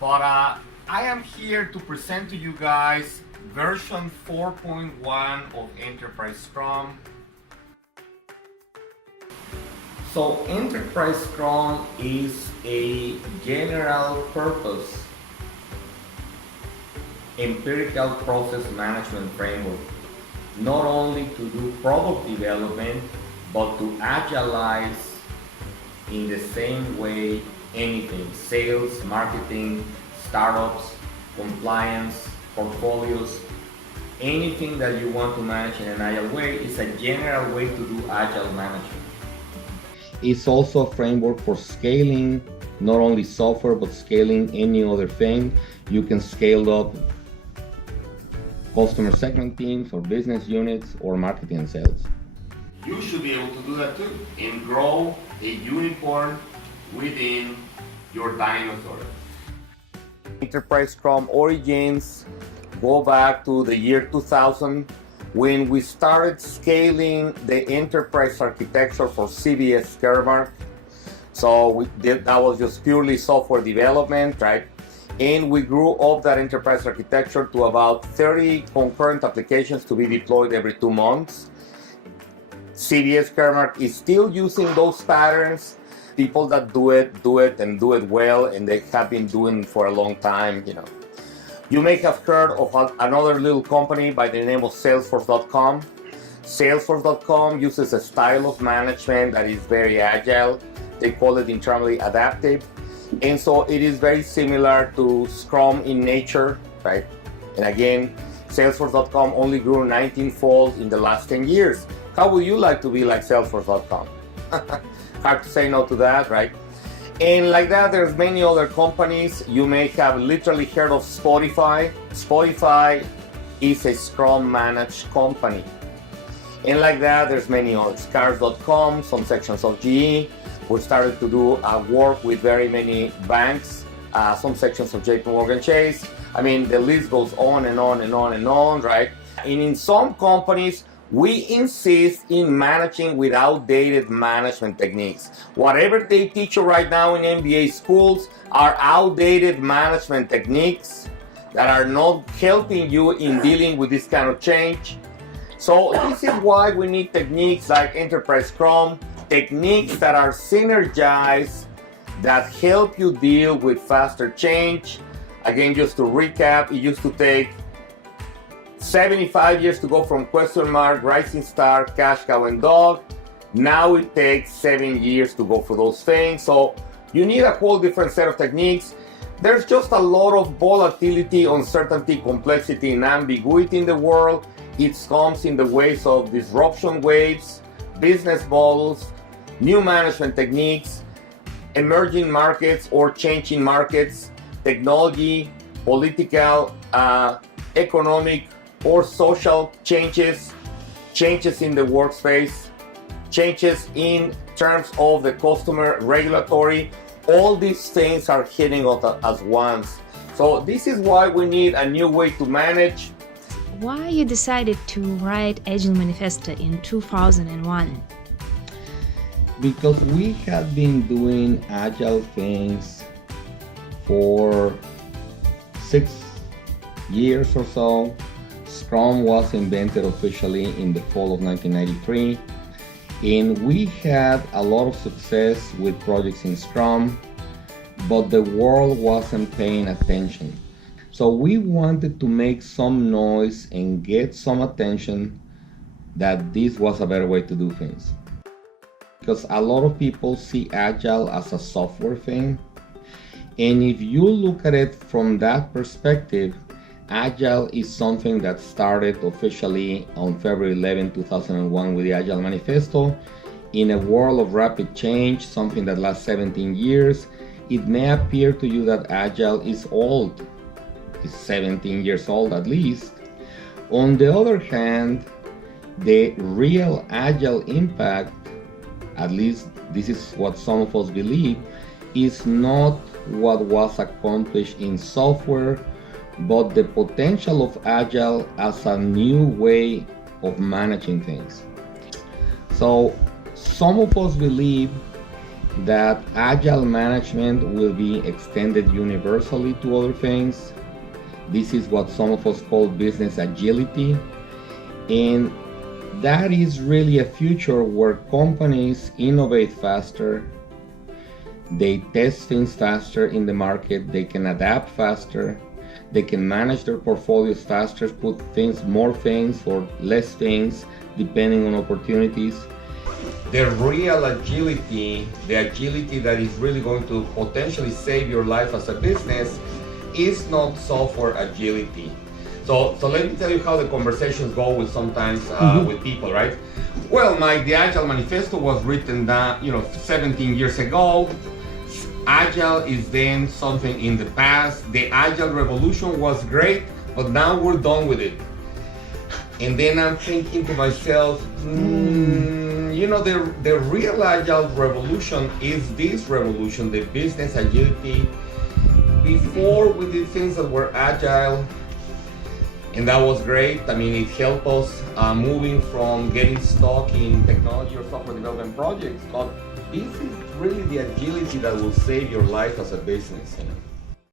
but I am here to present to you guys version 4.1 of Enterprise Scrum. So Enterprise Scrum is a general purpose empirical process management framework, not only to do product development, but to agilize in the same way anything, sales, marketing, startups, compliance, portfolios, anything that you want to manage in an agile way is a general way to do agile management. It's also a framework for scaling not only software but scaling any other thing. You can scale up customer segment teams or business units or marketing and sales. You should be able to do that too and grow a unicorn within your dinosaur. Enterprise Scrum origins go back to the year 2000 when we started scaling the enterprise architecture for CBS Caremark. So that was just purely software development, right? And we grew up that enterprise architecture to about 30 concurrent applications to be deployed every 2 months. CBS Caremark is still using those patterns. People that do it and do it well, and they have been doing it for a long time, you know. You may have heard of another little company by the name of Salesforce.com. Salesforce.com uses a style of management that is very agile. They call it internally adaptive. And so it is very similar to Scrum in nature, right? And again, Salesforce.com only grew 19-fold in the last 10 years. How would you like to be like Salesforce.com? Hard to say no to that, right? And like that, there's many other companies. You may have literally heard of Spotify. Spotify is a Scrum managed company. And like that, there's many others. Cars.com, some sections of GE. We started to do work with very many banks, some sections of JP Morgan Chase. I mean, the list goes on and on and on and on, right? And in some companies, we insist in managing with outdated management techniques. Whatever they teach you right now in MBA schools are outdated management techniques that are not helping you in dealing with this kind of change. So this is why we need techniques like Enterprise Scrum, techniques that are synergized, that help you deal with faster change. Again, just to recap, it used to take 75 years to go from question mark, rising star, cash cow and dog. Now it takes 7 years to go for those things. So you need a whole different set of techniques. There's just a lot of volatility, uncertainty, complexity, and ambiguity in the world. It comes in the ways of disruption waves, business models, new management techniques, emerging markets or changing markets, technology, political, economic, or social changes, changes in the workspace, changes in terms of the customer, regulatory. All these things are hitting us at once. So this is why we need a new way to manage. Why you decided to write Agile Manifesto in 2001? Because we had been doing agile things for 6 years or so. Scrum was invented officially in the fall of 1993, and we had a lot of success with projects in Scrum, but the world wasn't paying attention. So we wanted to make some noise and get some attention that this was a better way to do things. Because a lot of people see Agile as a software thing, and if you look at it from that perspective, Agile is something that started officially on February 11, 2001 with the Agile Manifesto. In a world of rapid change, something that lasts 17 years, it may appear to you that Agile is old. It's 17 years old at least. On the other hand, the real Agile impact, at least this is what some of us believe, is not what was accomplished in software, but the potential of Agile as a new way of managing things. So some of us believe that agile management will be extended universally to other things. This is what some of us call business agility. And that is really a future where companies innovate faster, they test things faster in the market, they can adapt faster, they can manage their portfolios faster, put more things or less things depending on opportunities. The real agility, the agility that is really going to potentially save your life as a business, is not software agility. So let me tell you how the conversations go with sometimes with people, right? Well, the Agile Manifesto was written down, 17 years ago. Agile is then something in the past. The Agile revolution was great, but now we're done with it. And then I'm thinking to myself, the real Agile revolution is this revolution, the business agility. Before we did things that were agile, and that was great. It helped us moving from getting stuck in technology or software development projects. But this is really the agility that will save your life as a business.